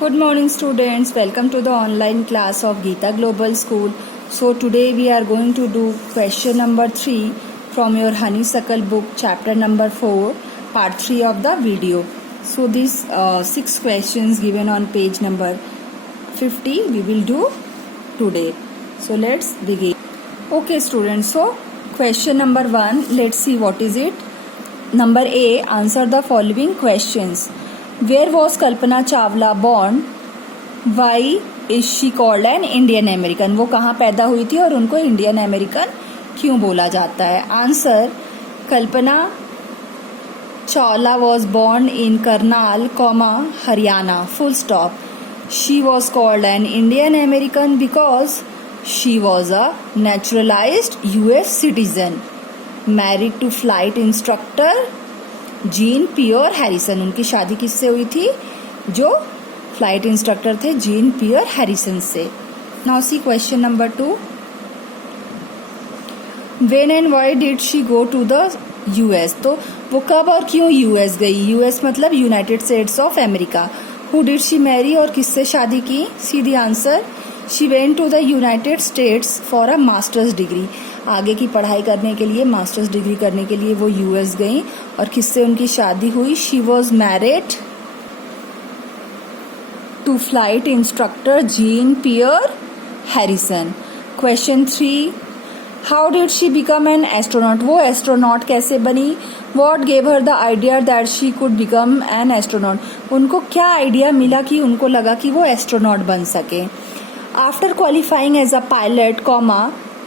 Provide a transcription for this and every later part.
Good morning students, welcome to the online class of Geeta Global School. So today we are going to do question number 3 from your Honeysuckle book, chapter number 4, part 3 of the video. So these 6 questions given on page number 50 we will do today. So let's begin. Okay students, so question number 1, let's see what is it. Number A, answer the following questions. Where was Kalpana Chawla born? Why is she called an Indian American? वो कहाँ पैदा हुई थी और उनको Indian American क्यों बोला जाता है? Answer, Kalpana Chawla was born in Karnal, Haryana, full stop. She was called an Indian American because she was a naturalized US citizen, married to flight instructor Jean Pierre Harrison. उनकी शादी किससे हुई थी? जो फ्लाइट इंस्ट्रक्टर थे जीन पियर हैरिसन से. Now see question number 2. When and why did she go to the US? तो वो कब और क्यों यूएस गई? यूएस मतलब United States of America. Who did she marry? और किससे शादी की? See the answer, she went to the United States for a master's degree. आगे की पढ़ाई करने के लिए, मास्टर्स डिग्री करने के लिए वो यूएस गई. और किससे उनकी शादी हुई? She was married to flight instructor Jean Pierre Harrison. Question 3, how did she become an astronaut? वो एस्ट्रोनॉट कैसे बनी? What gave her the idea that she could become an astronaut? उनको क्या आइडिया मिला कि उनको लगा कि वो एस्ट्रोनॉट बन सके? After qualifying as a pilot,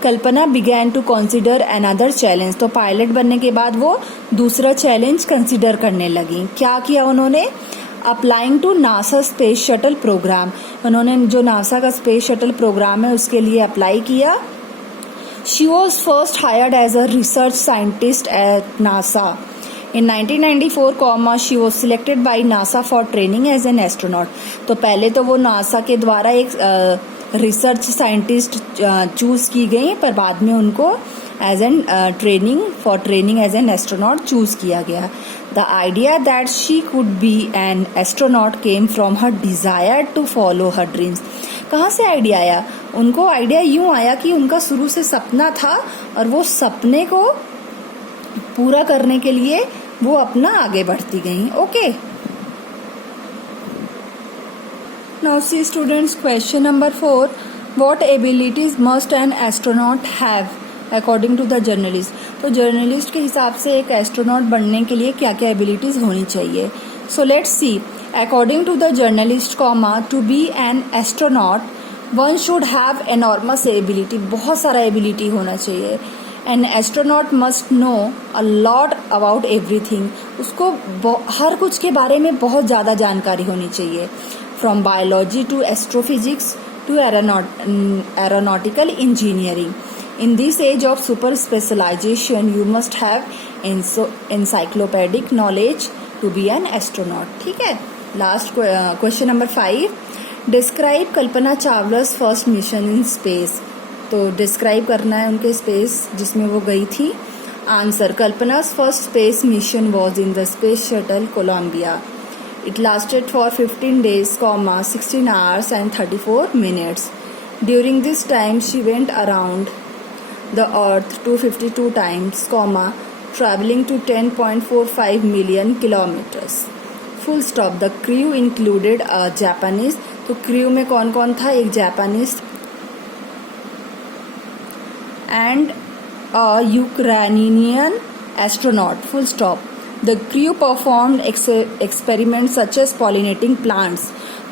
Kalpana began to consider another challenge. तो पायलट बनने के बाद वो दूसरा चैलेंज कंसिडर करने लगी. क्या किया उन्होंने? Applying to NASA space shuttle programme. उन्होंने जो नासा का स्पेस शटल प्रोग्राम है उसके लिए अप्लाई किया. She was first hired as a research scientist at NASA. In 1994, she was selected by NASA for training as an astronaut. तो पहले तो वो नासा के द्वारा एक रिसर्च साइंटिस्ट चूज की गई, पर बाद में उनको as an training as an astronaut choose किया गया. The idea that she could be an astronaut came from her desire to follow her dreams. कहाँ से आइडिया आया? उनको आइडिया यूं आया कि उनका शुरू से सपना था और वो सपने को पूरा करने के लिए वो अपना आगे बढ़ती गई. Okay, now see students, question number 4, what abilities must an astronaut have according to the journalist? तो जर्नलिस्ट के हिसाब से एक एस्ट्रोनॉट बनने के लिए क्या क्या एबिलिटीज होनी चाहिए? So let's see. According to the journalist, to be an astronaut one should have enormous ability. बहुत सारा एबिलिटी होना चाहिए. An astronaut must know a lot about everything. उसको हर कुछ के बारे में बहुत ज़्यादा जानकारी होनी चाहिए. From biology to astrophysics to aeronautical engineering. In this age of super specialisation you must have encyclopaedic knowledge to be an astronaut. ठीक है. Last question number 5, describe Kalpana Chawla's first mission in space. तो डिस्क्राइब करना है उनके space जिसमें वो गई थी. Answer, Kalpana's first space mission was in the space shuttle Columbia. It lasted for 15 days, 16 hours and 34 minutes. During this time she went around the earth 252 times, traveling to 10.45 million kilometers. Full stop. The crew included a Japanese. तो crew में कौन कौन था? एक Japanese and a Ukrainian astronaut. Full stop. The crew performed experiments such as pollinating plants.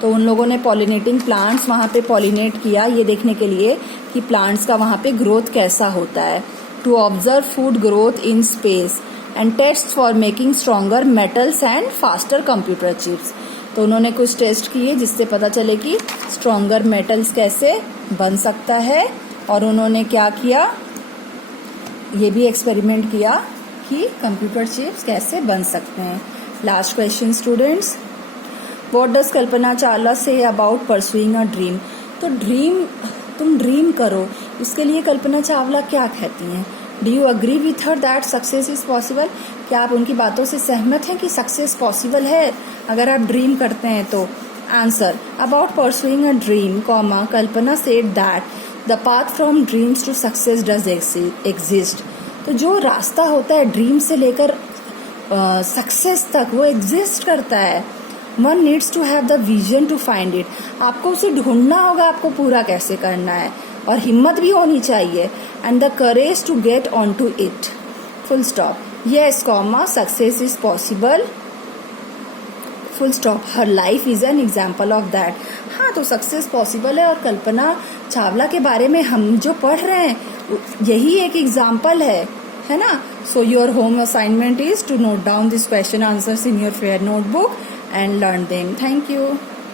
तो उन लोगों ने pollinating plants वहाँ पे pollinate किया, ये देखने के लिए कि plants का वहाँ पे growth कैसा होता है. To observe food growth in space and tests for making stronger metals and faster computer chips. तो उन्होंने कुछ टेस्ट किए जिससे पता चले कि स्ट्रॉन्गर मेटल्स कैसे बन सकता है. और उन्होंने क्या किया? ये भी एक्सपेरिमेंट किया कि कंप्यूटर चिप्स कैसे बन सकते हैं. Last question students, what does Kalpana Chawla say about pursuing a dream? तो तुम ड्रीम करो, इसके लिए कल्पना चावला क्या कहती हैं? Do you agree with her that success is possible? क्या आप उनकी बातों से सहमत हैं कि सक्सेस पॉसिबल है अगर आप ड्रीम करते हैं तो? Answer. About pursuing a dream, comma, Kalpana said that the path from dreams to success does exist. तो जो रास्ता होता है ड्रीम से लेकर सक्सेस तक वो एग्जिस्ट करता है. One needs to have the vision to find it. आपको उसे ढूंढना होगा आपको पूरा कैसे करना है, और हिम्मत भी होनी चाहिए. And the courage to get on to it. Full stop. Yes comma success is possible. Full stop. Her life is an example of that. हाँ, तो सक्सेस पॉसिबल है, और कल्पना चावला के बारे में हम जो पढ़ रहे हैं यही एक एग्जाम्पल है ना. So your home assignment is to note down this question answers in your fair notebook and learn them. Thank you.